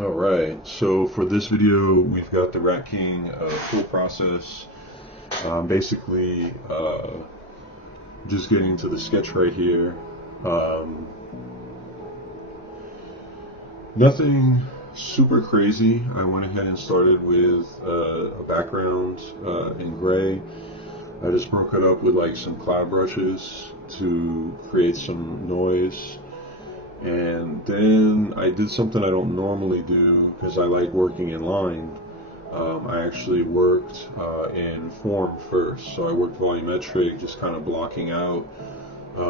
Alright, so for this video we've got the Rat King full process. Basically just getting to the sketch right here. Um, Nothing super crazy. I went ahead and started with a background in gray. I just broke it up with like some cloud brushes to create some noise. And then I did something I don't normally do because I like working in line. I actually worked in form first. So I worked volumetric, just kind of blocking out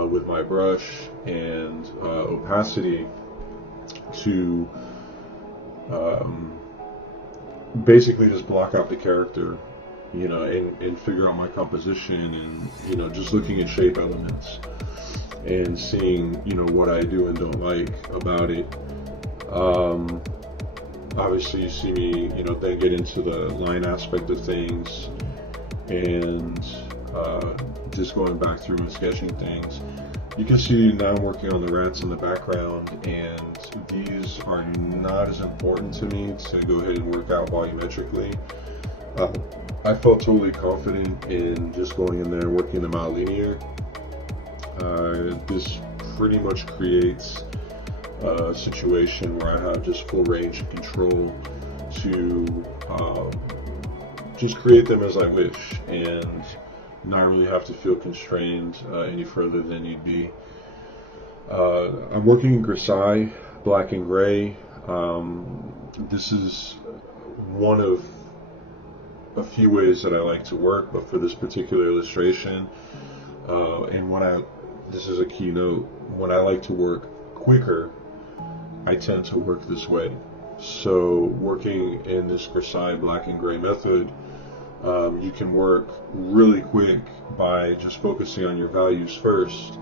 with my brush and opacity to basically just block out the character, and figure out my composition and, just looking at shape elements and seeing, what I do and don't like about it. Obviously you see me, then get into the line aspect of things and just going back through and sketching things. You can see now I'm working on the rats in the background, and these are not as important to me to go ahead and work out volumetrically. I felt totally confident in just going in there and working them out linear. This pretty much creates a situation where I have just full range of control to just create them as I wish and not really have to feel constrained any further than you'd be. I'm working in grisaille, black and gray. This is one of a few ways that I like to work, but for this particular illustration, this is a keynote, when I like to work quicker, I tend to work this way. So working in this grisaille black and gray method, you can work really quick by just focusing on your values first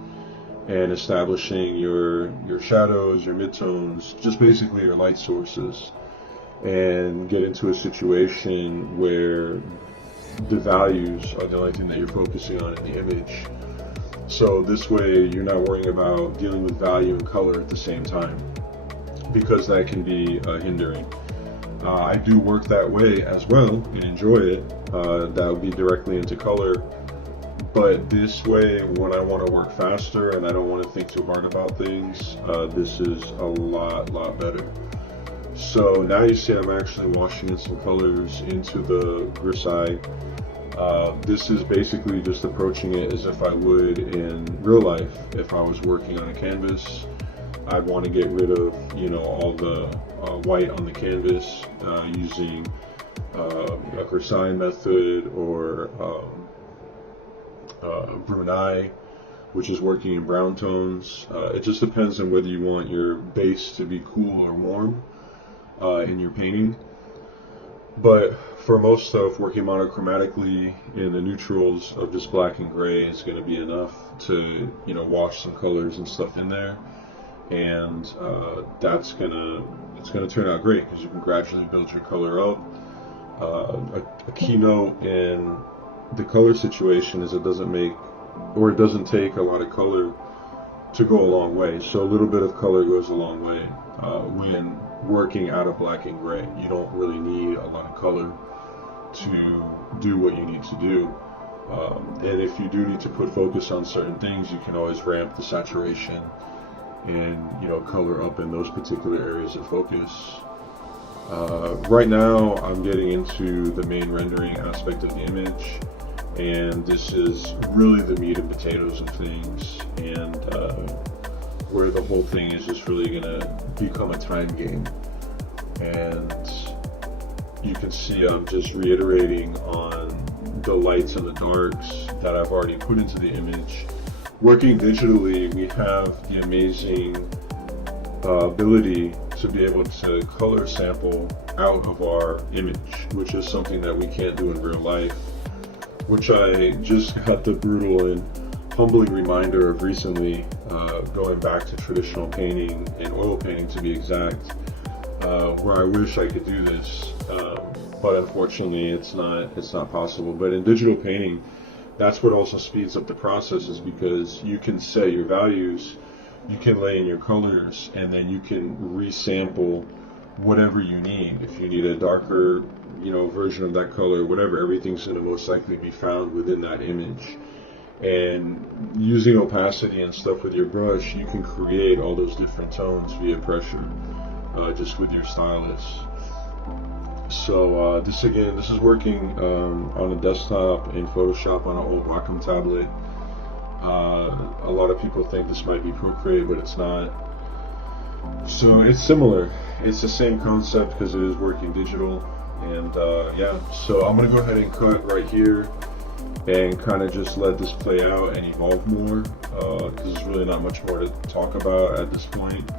and establishing your shadows, your midtones, just basically your light sources, and get into a situation where the values are the only thing that you're focusing on in the image. So this way you're not worrying about dealing with value and color at the same time, because that can be hindering. I do work that way as well and enjoy it. That would be directly into color. But this way, when I want to work faster and I don't want to think too hard about things, this is a lot better. So now you see I'm actually washing in some colors into the grisaille. This is basically just approaching it as if I would in real life. If I was working on a canvas, I'd want to get rid of, all the white on the canvas using a grisaille method or Brunei, which is working in brown tones. It just depends on whether you want your base to be cool or warm in your painting. But for most stuff, working monochromatically in the neutrals of just black and gray is going to be enough to, wash some colors and stuff in there. And it's gonna turn out great because you can gradually build your color up. A keynote in the color situation is it doesn't take a lot of color to go a long way. So a little bit of color goes a long way when working out of black and gray. You don't really need a lot of color to do what you need to do. And if you do need to put focus on certain things, you can always ramp the saturation and color up in those particular areas of focus. Right now I'm getting into the main rendering aspect of the image, and this is really the meat and potatoes of things, and where the whole thing is just really gonna become a time game. And you can see I'm just reiterating on the lights and the darks that I've already put into the image. Working digitally, we have the amazing ability to be able to color sample out of our image, which is something that we can't do in real life, which I just got the brutal and humbling reminder of recently, going back to traditional painting and oil painting to be exact, where I wish I could do this, but unfortunately it's not possible. But in digital painting, that's what also speeds up the process, is because you can set your values, you can lay in your colors, and then you can resample whatever you need. If you need a darker, version of that color, whatever, everything's going to most likely be found within that image. And using opacity and stuff with your brush, you can create all those different tones via pressure, just with your stylus. So this is working on a desktop in Photoshop on an old Wacom tablet. A lot of people think this might be Procreate, but it's not. So it's similar. It's the same concept because it is working digital. And yeah, so I'm going to go ahead and cut right here and kind of just let this play out and evolve more, because there's really not much more to talk about at this point,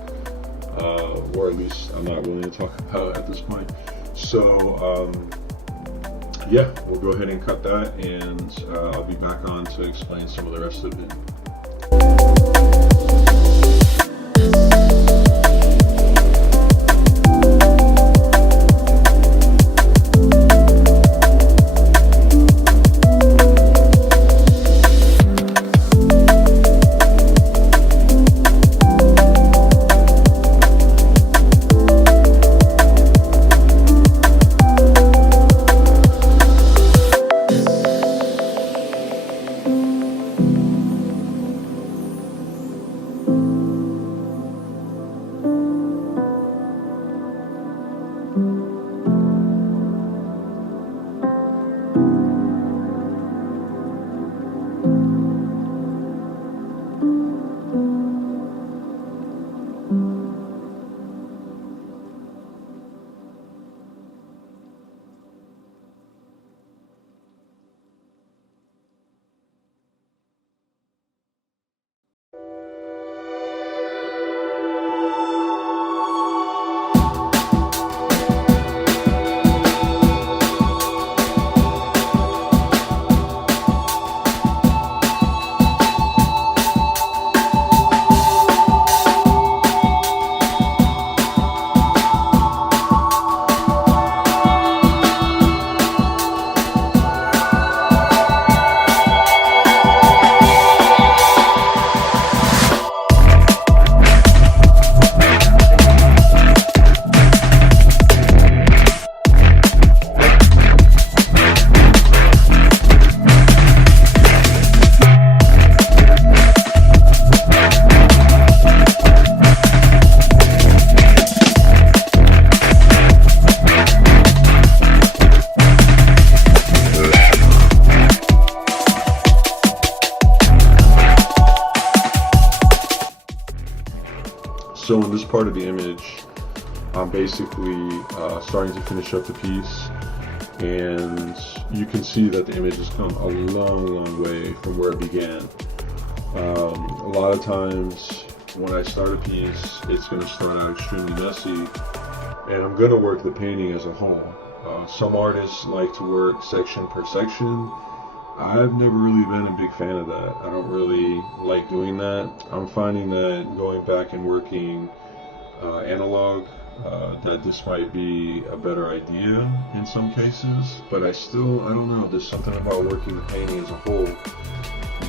or at least I'm not willing to talk about at this point. So yeah, we'll go ahead and cut that, and I'll be back on to explain some of the rest of it. So in this part of the image, I'm basically starting to finish up the piece, and you can see that the image has come a long way from where it began. A lot of times when I start a piece, it's going to start out extremely messy, and I'm going to work the painting as a whole. Some artists like to work section per section. I've never really been a big fan of that. I don't really like doing that. I'm finding that going back and working analog, that this might be a better idea in some cases, but I don't know, there's something about working the painting as a whole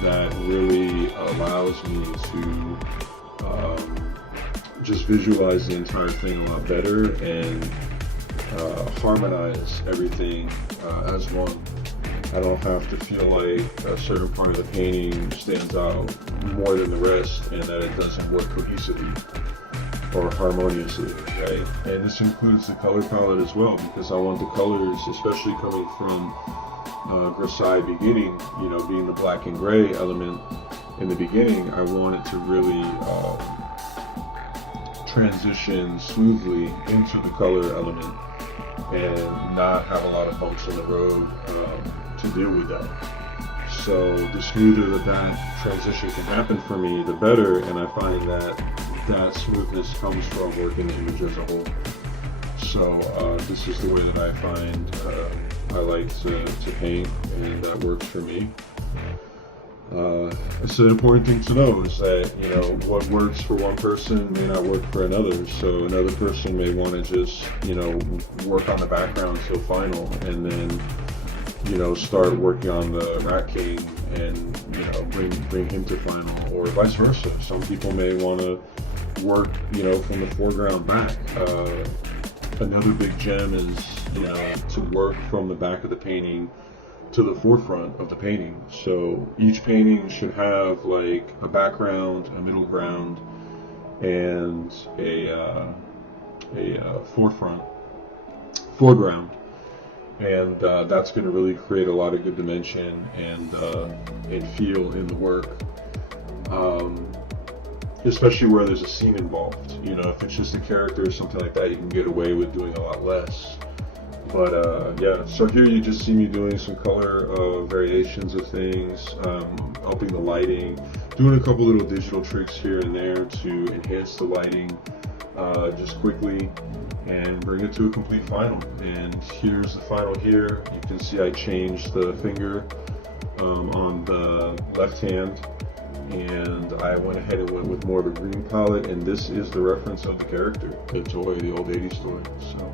that really allows me to just visualize the entire thing a lot better and harmonize everything as one. I don't have to feel like a certain part of the painting stands out more than the rest and that it doesn't work cohesively or harmoniously, right? And this includes the color palette as well, because I want the colors, especially coming from Grisaille beginning, being the black and gray element in the beginning, I want it to really transition smoothly into the color element and not have a lot of bumps in the road to deal with that. So the smoother that transition can happen for me, the better, and I find that smoothness comes from working the image as a whole. So this is the way that I find I like to paint, and that works for me. It's an important thing to know is that, what works for one person may not work for another. So another person may want to just, work on the background till final, and then, start working on the Rat King and, bring him to final, or vice versa. Some people may want to work, from the foreground back. Another big gem is, to work from the back of the painting to the forefront of the painting. So each painting should have like a background, a middle ground, and a foreground, and that's going to really create a lot of good dimension and feel in the work. Especially where there's a scene involved. If it's just a character or something like that, you can get away with doing a lot less. But yeah, so here you just see me doing some color variations of things, upping the lighting, doing a couple little digital tricks here and there to enhance the lighting just quickly and bring it to a complete final. And here's the final here. You can see I changed the finger on the left hand, and I went ahead and went with more of a green palette, and this is the reference of the character, the toy, the old 80s toy. So